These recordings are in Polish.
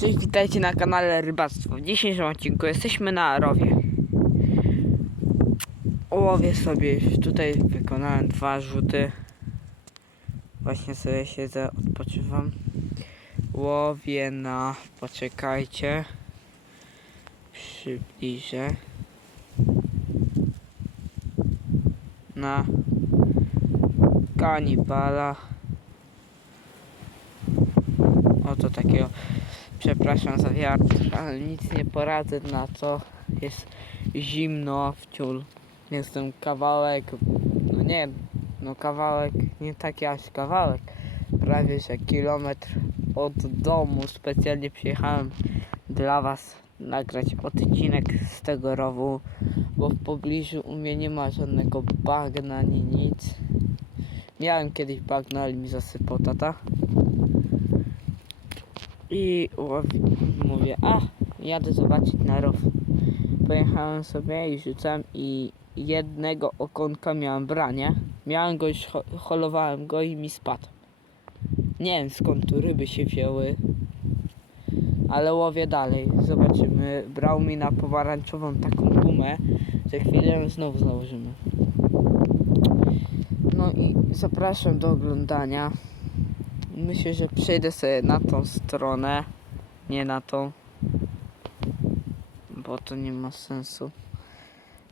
Cześć, witajcie na kanale Rybactwo. W dzisiejszym odcinku jesteśmy na rowie. Łowię sobie, tutaj wykonałem dwa rzuty. Właśnie sobie siedzę, odpoczywam. Łowię na, poczekajcie, przybliżę. Na kanibala. Oto takiego Przepraszam za wiatr, ale nic nie poradzę na to. Jest zimno wciul. Jestem kawałek, no nie, no kawałek, nie taki aż kawałek. Prawie że kilometr od domu specjalnie przyjechałem dla was nagrać odcinek z tego rowu, bo w pobliżu u mnie nie ma żadnego bagna ani nic. Miałem kiedyś bagno, ale mi zasypał tata. I mówię, a jadę zobaczyć na rów. Pojechałem sobie i rzucam i jednego okonka miałem branie. Miałem go już, ho holowałem go i mi spadł. Nie wiem skąd tu ryby się wzięły. Ale łowię dalej. Zobaczymy. Brał mi na pomarańczową taką gumę. Za chwilę znowu założymy. No i zapraszam do oglądania. Myślę, że przejdę sobie na tą stronę, nie na tą, bo to nie ma sensu.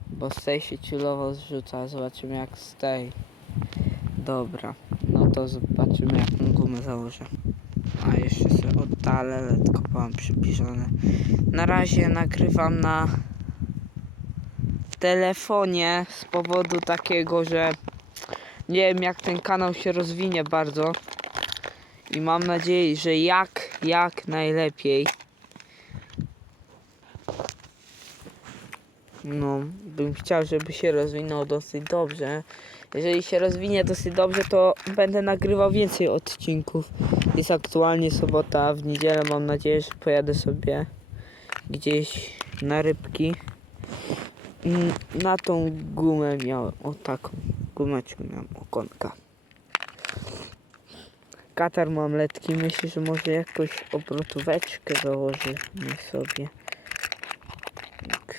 Bo z tej się ciulowo zrzuca, zobaczymy jak z tej. Dobra, no to zobaczymy jaką gumę założę. A jeszcze sobie oddalę, ale tylko mam przybliżone. Na razie nagrywam na telefonie z powodu takiego, że nie wiem jak ten kanał się rozwinie bardzo i mam nadzieję, że jak, jak najlepiej. No, bym chciał, żeby się rozwinął dosyć dobrze. Jeżeli się rozwinie dosyć dobrze, to będę nagrywał więcej odcinków. Jest aktualnie sobota, w niedzielę mam nadzieję, że pojadę sobie gdzieś na rybki. Mm, Na tą gumę miałem, o taką gumeczkę miałem, okonka. Katar mam letki, myślę, że może jakąś obrotóweczkę założymy sobie. Tak.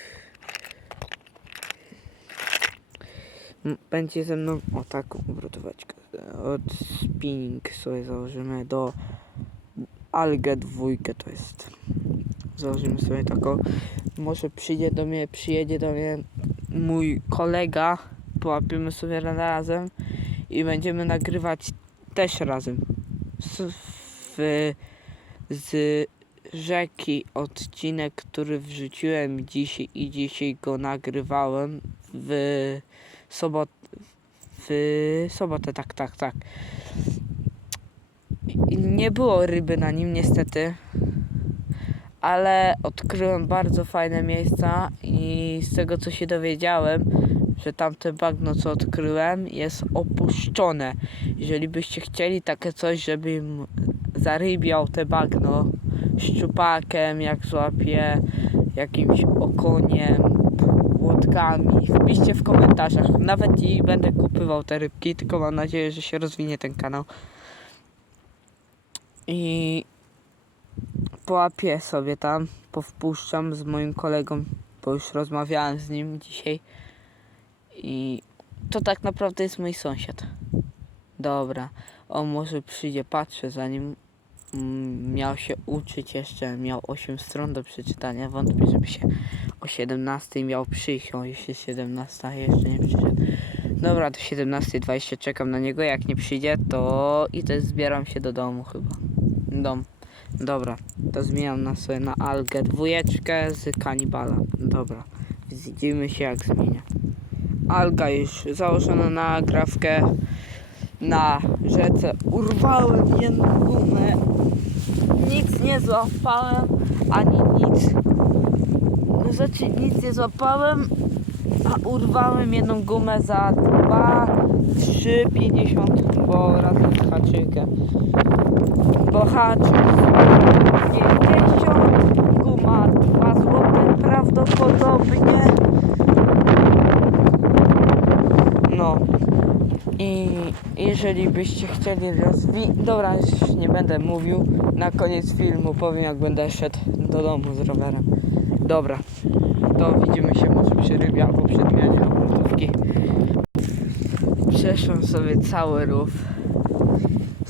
Będzie ze mną o taką obrotóweczkę. Od spinning sobie założymy do algę dwójkę to jest. Założymy sobie taką. Może przyjdzie do mnie, przyjedzie do mnie mój kolega. Połapiemy sobie razem i będziemy nagrywać też razem z, w, z rzeki odcinek, który wrzuciłem dzisiaj i dzisiaj go nagrywałem w sobot w sobotę, tak, tak, tak. I nie było ryby na nim niestety, ale odkryłem bardzo fajne miejsca i z tego co się dowiedziałem, że tamte bagno co odkryłem jest opuszczone. Jeżeli byście chcieli takie coś, żebym zarybiał te bagno szczupakiem, jak złapię jakimś okoniem, łotkami, wpiszcie w komentarzach. Nawet i będę kupywał te rybki, tylko mam nadzieję, że się rozwinie ten kanał. I połapię sobie tam, powpuszczam z moim kolegą, bo już rozmawiałem z nim dzisiaj. I to tak naprawdę jest mój sąsiad. Dobra, on może przyjdzie, patrzę zanim mm, miał się uczyć jeszcze, miał 8 stron do przeczytania. Wątpię, żeby się o 17 miał przyjść, o jeszcze 17 jeszcze nie przyszedł. Dobra, do 17.20 czekam na niego, jak nie przyjdzie, to i też zbieram się do domu chyba. Dom. Dobra, to zmieniam na sobie na algę dwójeczkę z kanibala. Dobra, widzimy się jak zmienia. Alga już założona na grawkę na rzece. Urwałem jedną gumę. Nic nie złapałem, ani nic. No Znaczy nic nie złapałem, a urwałem jedną gumę za 2, 3, 50, bo razem z haczykiem. Bo haczyk 50, guma 2 złote prawdopodobnie. No. I jeżeli byście chcieli rozwi... Dobra, już nie będę mówił. Na koniec filmu powiem jak będę szedł do domu z rowerem. Dobra, to widzimy się może przy rybie albo przy zmianie obrotówki. Przeszłam sobie cały rów.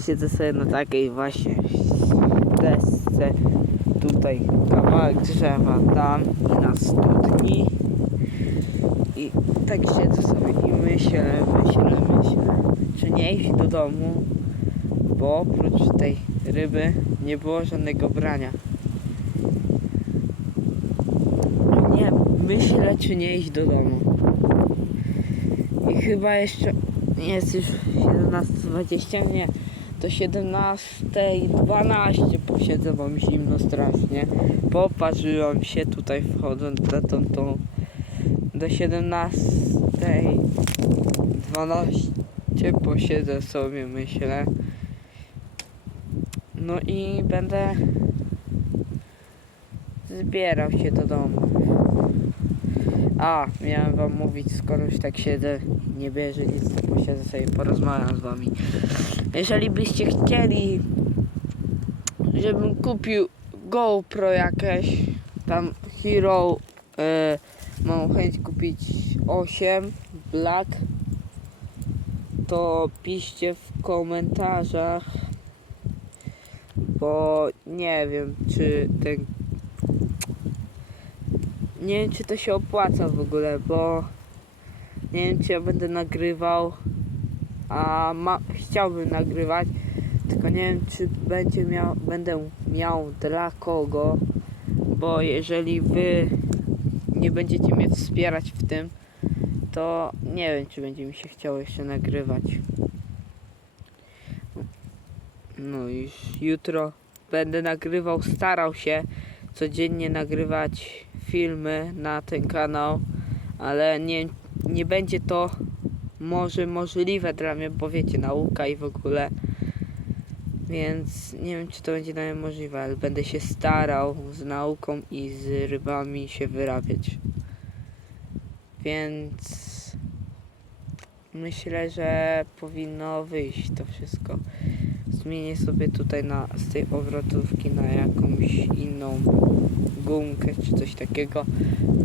Siedzę sobie na takiej właśnie desce. Tutaj kawałek drzewa, tam i na studni. I tak siedzę sobie i myślę, myślę, myślę, czy nie iść do domu, bo oprócz tej ryby nie było żadnego brania. Nie, myślę, czy nie iść do domu. I chyba jeszcze jest już 17.20, nie. Do 17.12 posiedzę, mam zimno strasznie. Poparzyłam się tutaj wchodząc na tą tą do 17.12 posiedzę sobie myślę. No i będę zbierał się do domu. A, miałem wam mówić, skoro już tak siedzę nie bierze nic, to posiedzę sobie porozmawiam z wami. Jeżeli byście chcieli, żebym kupił GoPro jakieś, tam Hero, e, mam chęć kupić 8 Black, to piszcie w komentarzach, bo nie wiem, czy ten nie wiem czy to się opłaca w ogóle, bo nie wiem czy ja będę nagrywał, a ma, chciałbym nagrywać, tylko nie wiem czy będzie miał, będę miał dla kogo, bo jeżeli wy nie będziecie mnie wspierać w tym, to nie wiem czy będzie mi się chciało jeszcze nagrywać. No już jutro będę nagrywał, starał się codziennie nagrywać filmy na ten kanał, ale nie, nie będzie to może możliwe dla mnie, bo wiecie, nauka i w ogóle. Więc nie wiem, czy to będzie dla mnie możliwe, ale będę się starał z nauką i z rybami się wyrabiać. Więc myślę, że powinno wyjść to wszystko. Zmienię sobie tutaj na, z tej obrotówki na jakąś inną gumkę czy coś takiego.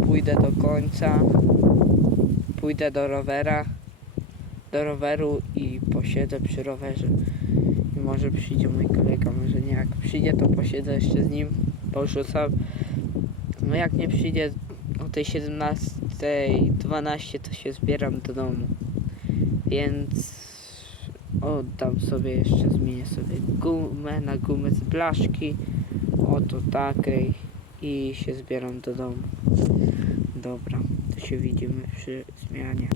Pójdę do końca. Pójdę do rowera. Do roweru i posiedzę przy rowerze. Może przyjdzie mój kolega, może nie. Jak przyjdzie, to posiedzę jeszcze z nim. Porzucam. No jak nie przyjdzie o tej 17.12 to się zbieram do domu. Więc oddam sobie jeszcze, zmienię sobie gumę na gumę z blaszki. Oto takiej i się zbieram do domu. Dobra, to się widzimy przy zmianie.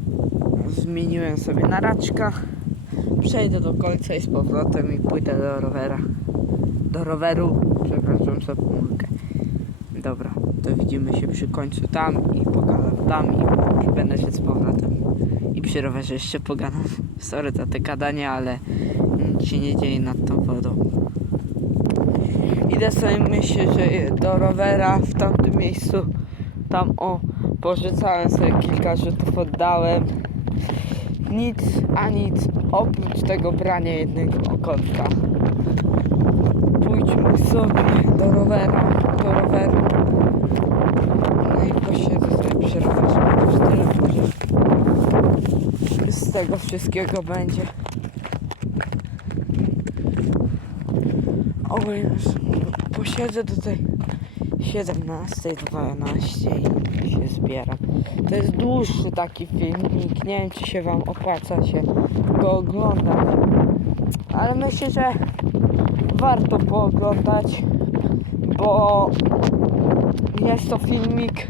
Zmieniłem sobie na raczka. Przejdę do końca i z powrotem i pójdę do rowera. Do roweru, przepraszam za pomyłkę. Dobra, to widzimy się przy końcu tam i pogadam tam i, będę się z powrotem. I przy rowerze jeszcze pogadam. Sorry za te gadania, ale nic się nie dzieje nad tą wodą. Idę sobie myślę, że do rowera w tamtym miejscu tam o porzucałem sobie kilka rzutów oddałem. Nic a nic oprócz tego brania jednego okonka. Pójdźmy sobie do rowera, do roweru. No i posiedzę sobie przy rowerze. Tyle może z tego wszystkiego będzie. O już posiedzę tej 17.12 i się zbieram. To jest dłuższy taki filmik. Nie wiem, czy się Wam opłaca się go oglądać. Ale myślę, że warto pooglądać, bo jest to filmik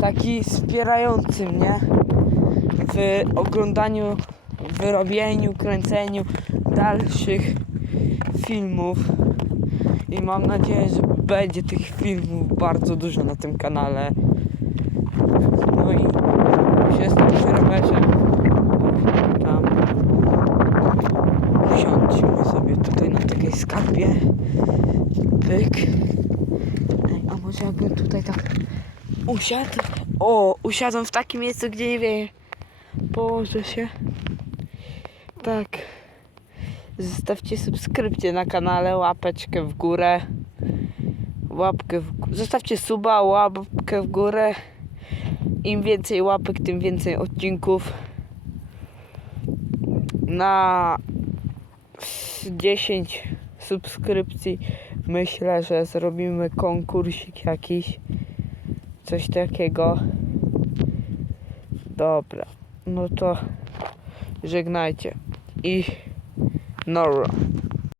taki wspierający mnie w oglądaniu, w robieniu, kręceniu dalszych filmów i mam nadzieję, że będzie tych filmów bardzo dużo na tym kanale. No i już jestem przy rowerze. Tam usiądźmy sobie tutaj na takiej skarpie. Pyk. Ej, a może jakbym tutaj tak usiadł? O, usiadłem w takim miejscu, gdzie nie wieje. Położę się. Tak. Zostawcie subskrypcję na kanale, łapeczkę w górę. Łapkę w. Zostawcie suba, łapkę w górę. Im więcej łapek, tym więcej odcinków. Na 10 subskrypcji myślę, że zrobimy konkursik jakiś. Coś takiego. Dobra. No to żegnajcie. I Nora.